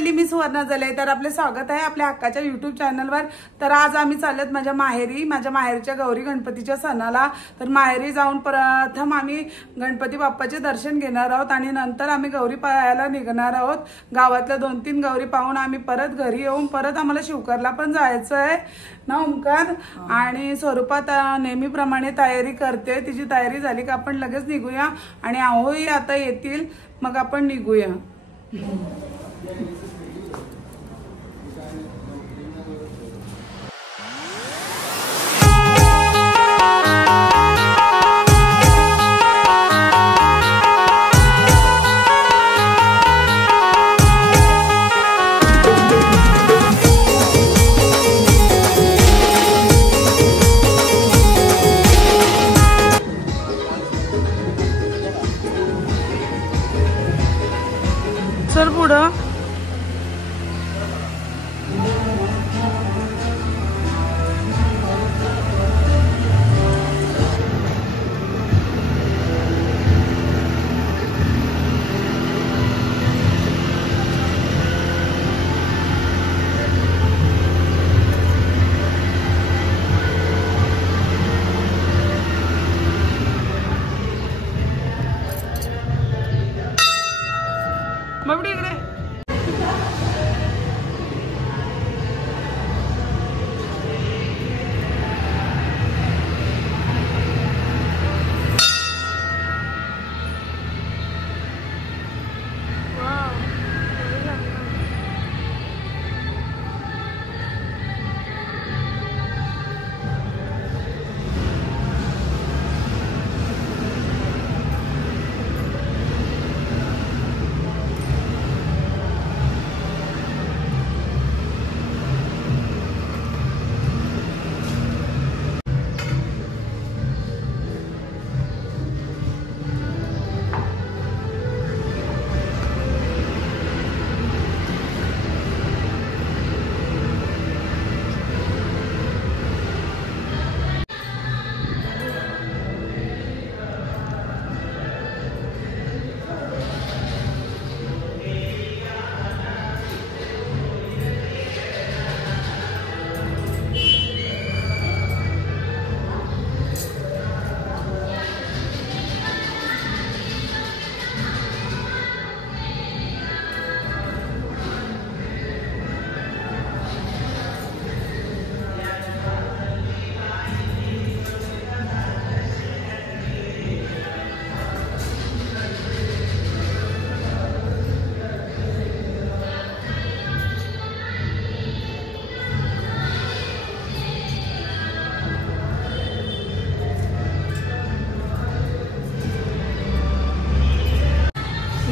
मंडळी, मी सुवर्णा जले. तर आपले स्वागत आहे आपल्या हक्काच्या YouTube चॅनलवर. तर आज आम्ही चालत माझ्या माहेरच्या गौरी गणपतीच्या सणाला. तर माहेरी जाऊन प्रथम आम्ही गणपती बाप्पाचे दर्शन घेणार आहोत आणि नंतर आम्ही गौरी पाहायला निघणार आहोत. गावातल्या 2-3 गौरी पाहून आम्ही परत घरी येऊन परत आम्हाला शिवकरला पण जायचं आहे ना ओंकार. आणि स्वरूपात नेहमीप्रमाणे तयारी करते. तिची तयारी झाली का आपण लगेच निघूया आणि आहोही आता येतील, मग आपण निघूया. चल पुढं. मग इकडे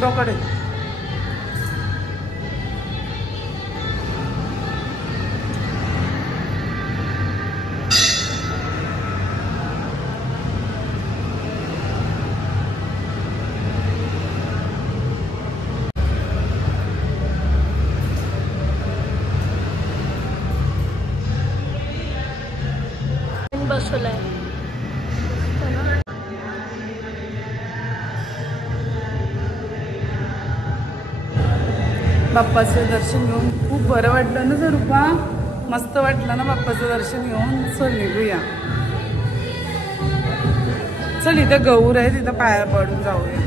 डोकडे बसवलाय. बाप्पाचं दर्शन घेऊन खूप बरं वाटलं ना स्वरूपा. मस्त वाटलं ना बाप्पाचं दर्शन घेऊन. चल निघूया. चल इथं गौर आहे, तिथं पाया पडून जाऊया.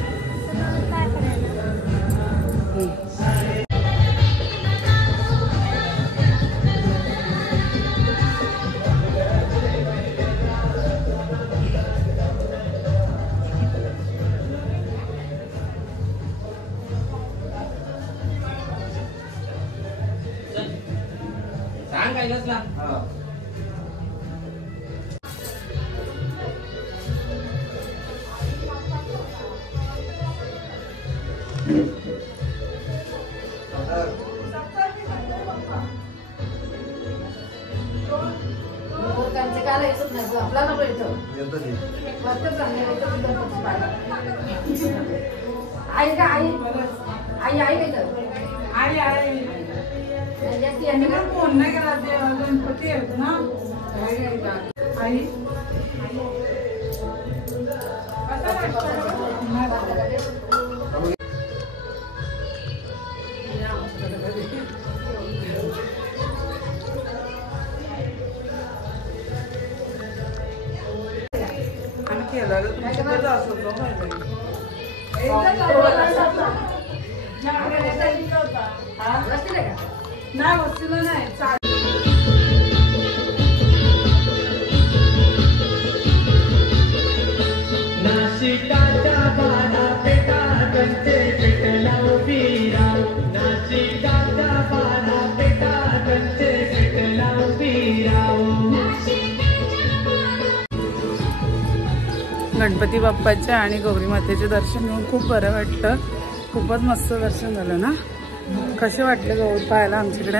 फोन नाही करा, गणपती आहेत ना. आई नाही वस्तीला नाही गणपती बाप्पाचे आणि गौरी मातेचे दर्शन घेऊन खूप बरं वाटलं. खूपच मस्त दर्शन झालं ना. कसे वाटले गौरी पाहायला आमच्याकडे?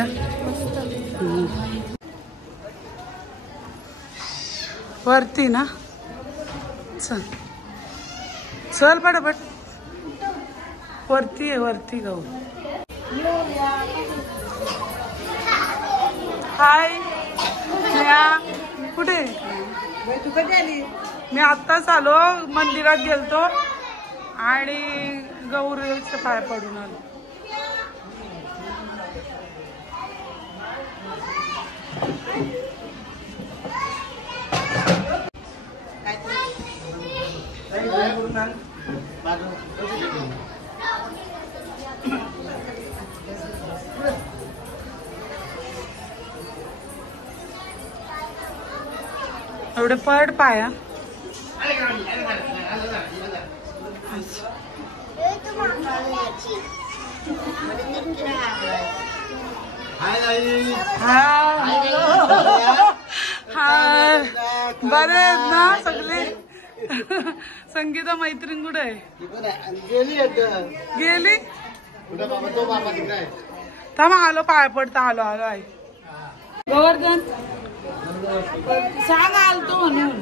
वरती ना. चल चल पटापट वरती आहे. वरती गौ. हाय कुठे? तू कधी आली? मी आत्ताच आलो. मंदिरात गेलतो आणि गौरीचे पाय पडून आलो. एवढे पड पाया. बरे आहेत ना सगळे? संगीता मैत्रीण कुठे आहे? गेली. थांब आलो. पाय पडता आलो. आलो आहे. गोवर्धन सांग आलतो म्हणून.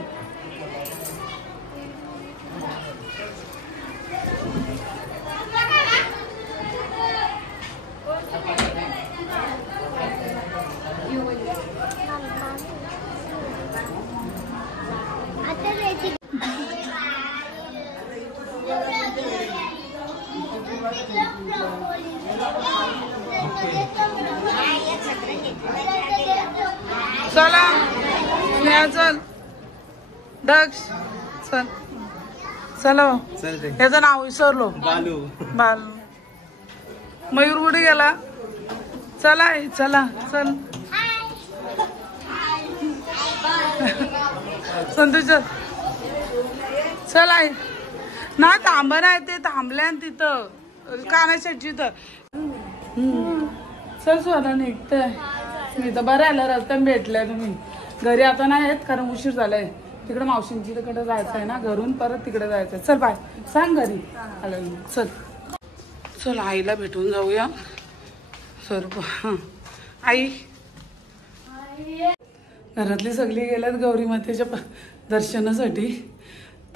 चला चल दक्ष चल. चला याचं नाव विसरलो. बालू. बालू. मयूर कुठे गेला? चला चला चल. संतोष चल आहे ना. थांबा नाही ते थांबल्या तिथं कानाशेटची तर. चल स्वतः निघतंय. मी तर बरं आलं रस्त्यात भेटलंय तुम्ही. घरी आता नाही आहेत कारण उशीर झालाय. तिकडे मावशींची तिकडे जायचं आहे ना घरून परत तिकडे जायचंय. चल बाय सांग घरी आलं. चल चल आईला भेटून जाऊया. सर्व आई घरातली सगळी गेल्यात गौरी मातेच्या दर्शनासाठी.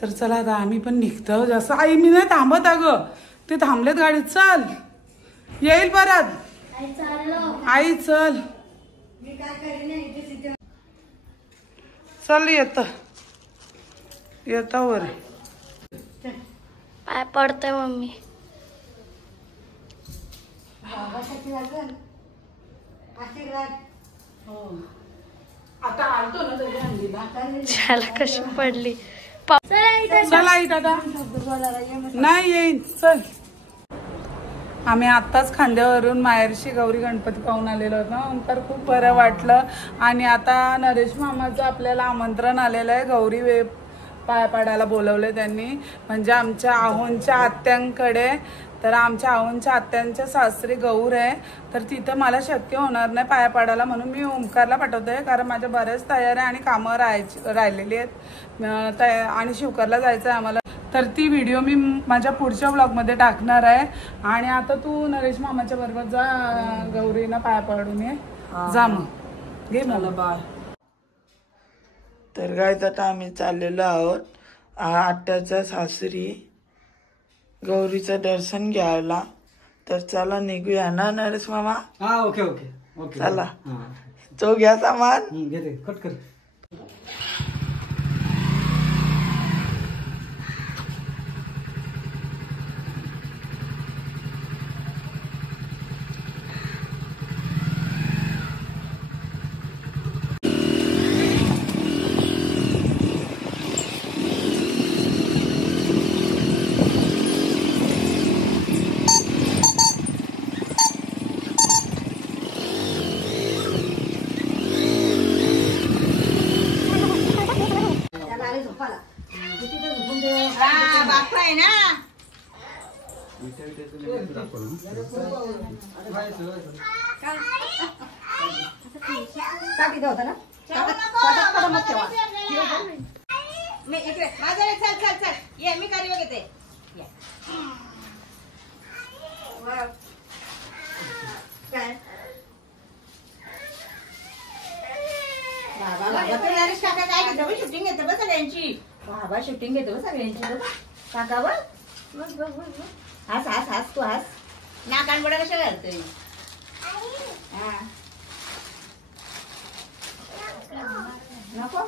तर चला आता आम्ही पण निघतो. जसं आई मी नाही थांबत अगं. ते थांबलेत गाडीत. चल येईल परत. आई चल. चल येता वर. पाय पडतंय मम्मी. आता आलतो ना तरी अंडीला. झाला कशी पडली. चला आई दादा. नाही येईन. चल. आम्ही आत्ताच खांद्यावरून माहेरशी गौरी गणपती पाहून आलेलो होतो. तर खूप बरं वाटलं. आणि आता नरेश मामाचं आपल्याला आमंत्रण आलेलं आहे. गौरी पाया पाडायला बोलवले त्यांनी. म्हणजे आमच्या आहोंच्या आत्यांकडे. तर आमच्या आहोंच्या आत्यांच्या सासरी गौर आहे. तर तिथं मला शक्य होणार नाही पाया पाडायला म्हणून मी ओमकारला पाठवते. कारण माझ्या बऱ्याच तयाऱ्या आणि कामं राहिलेली आहेत. आणि शिवकरला जायचं आहे आम्हाला. तर ती व्हिडिओ मी माझ्या पुढच्या ब्लॉगमध्ये टाकणार आहे. आणि आता तू नरेश मामाच्या बरोबर जा गौरीना पाया पाडून ये. जा मग घे मला बाळ. तर काय आता आम्ही चाललेलो आहोत आत्याच्या सासरी गौरीचं दर्शन घ्यायला. तर चला निघूया ना नरेश मामा. हा ओके ओके ओके. चला तो घ्या सामान. घेते कट कर. काठी होता ना मी इकडे माझ्या चल चल चल ये मी करी बघते ये काय बाबा बाबा तर नरेश काका काय घेतो शूटिंग घेतो बस सगळ्यांची बाबा शूटिंग घेतो बस सगळ्यांची काका बस बस बस हस हस हस तू हस नाकांबडा कशा घालतोय हा नको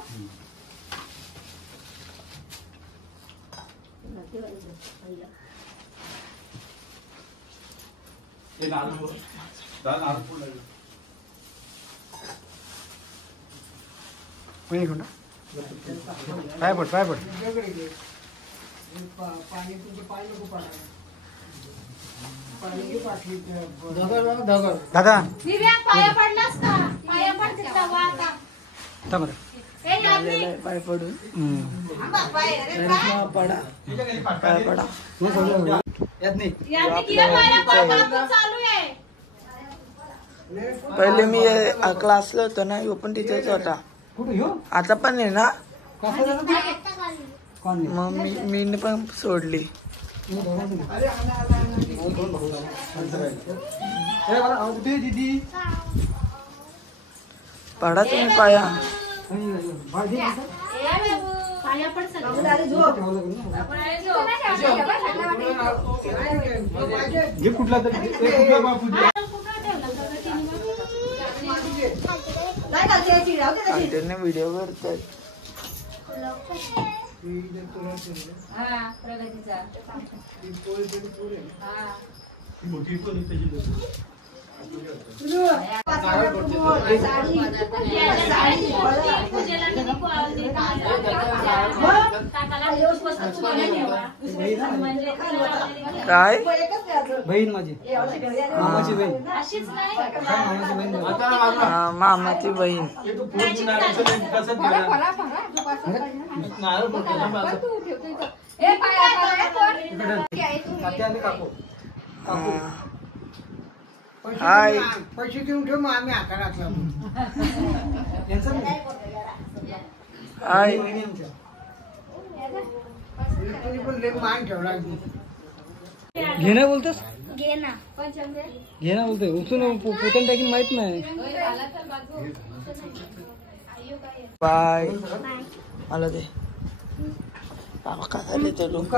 पाय पड दादा पाया पडलास का पाया पडते पाय पडून पडा पहिले मी क्लासला होतो ना ह्यो पण तिथेच होता आता पण आहे ना मग मी पण सोडली पडा तुम्ही पाया कुठला त्यांनी व्हिडिओ करतात काय बहीण माझी मामाची बहीण मामाची बहीण हाय पैसे देऊन ठेव मग आम्ही आकारात हाय पण लय मान ठेवला घे ना बोलतोस घे ना घे ना बोलतोय उचलून पोतन टाकीन माहित नाही बाय मला दे बाबा का झाले ते लोक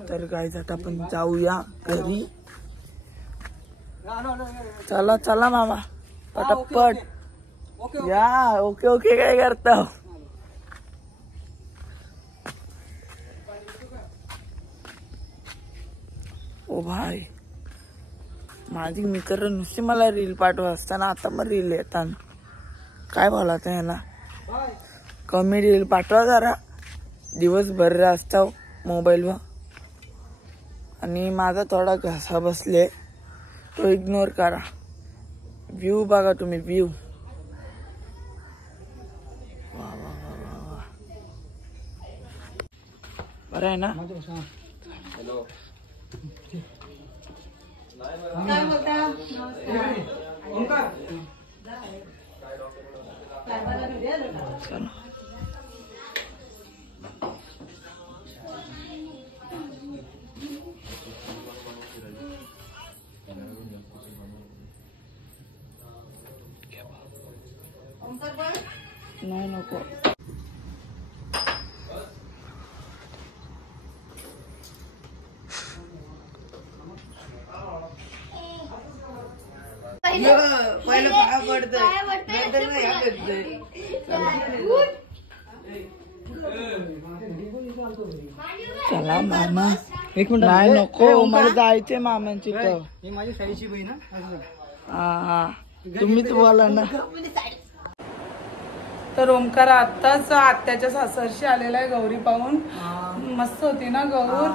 तर गाईज आता आपण जाऊया घरी चला चला मामा पटपट या ओके ओके काय करता ओ भाई माझी मित्र नुसती मला रील पाठवत असताना आता मग रील येतात काय बोलात ह्याला कमी रील पाठवा जरा दिवसभर असता मोबाईलवर आणि माझा थोडा घसा बसले तो इग्नोर करा व्ह्यू बघा तुम्ही व्ह्यू बरं आहे ना काय बोलता चला नाही नको पहिलं पाया पडतंय चला मामा एक मिनिट नाही नको मला जायचंय मामांची तर ही माझी साईची बहीण हा हा तुम्हीच बोला ना तर ओमकार आत्ताच आत्याच्या सासरशी आलेला आहे गौरी पाहून मस्त होती ना गौर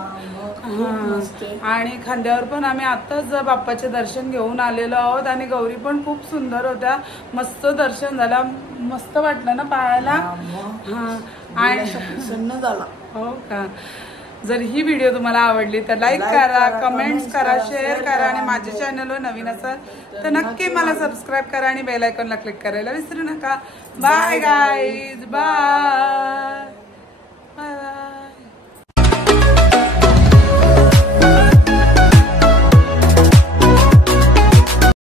आणि खांद्यावर पण आम्ही आत्ताच बाप्पाचे दर्शन घेऊन आलेलो आहोत आणि गौरी पण खूप सुंदर होत्या मस्त दर्शन झालं मस्त वाटलं ना पाहायला हा आणि प्रसन्न झाला हो का जर ही व्हिडिओ तुम्हाला आवडली तर लाईक करा, कमेंट्स करा, शेअर करा आणि माझ्या चॅनलवर नवीन असाल तर नक्की मला सबस्क्राईब करा आणि बेल आयकॉनला क्लिक करायला विसरू नका. Bye guys, bye.